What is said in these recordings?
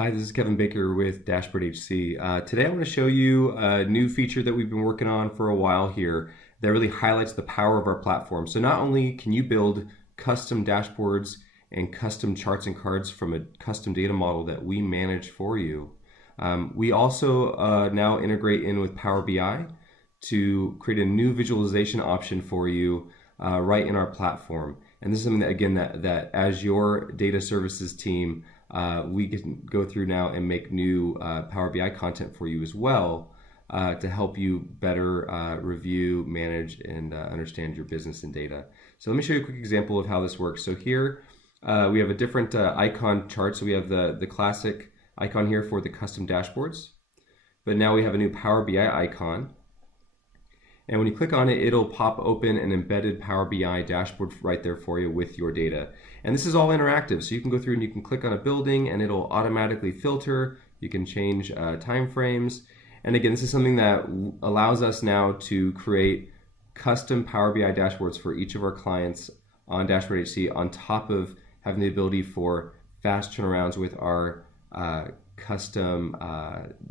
Hi, this is Kevin Baker with DashboardHC. Today I want to show you a new feature that we've been working on for a while here that really highlights the power of our platform. So not only can you build custom dashboards and custom charts and cards from a custom data model that we manage for you, we also now integrate in with Power BI to create a new visualization option for you right in our platform. And this is something that, again, that as your data services team, we can go through now and make new Power BI content for you as well to help you better review, manage, and understand your business and data. So let me show you a quick example of how this works. So here we have a different icon chart. So we have the classic icon here for the custom dashboards, but now we have a new Power BI icon. And when you click on it, it'll pop open an embedded Power BI dashboard right there for you with your data. And this is all interactive, so you can go through and you can click on a building and it'll automatically filter. You can change time frames. And again, this is something that allows us now to create custom Power BI dashboards for each of our clients on DashboardHC, on top of having the ability for fast turnarounds with our custom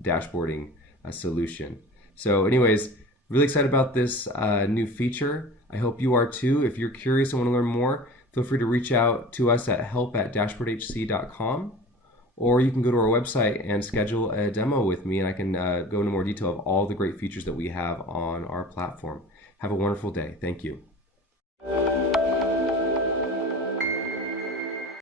dashboarding solution. So anyways, really excited about this new feature. I hope you are too. If you're curious and want to learn more, feel free to reach out to us at help@dashboardhc.com, or you can go to our website and schedule a demo with me, and I can go into more detail of all the great features that we have on our platform. Have a wonderful day. Thank you.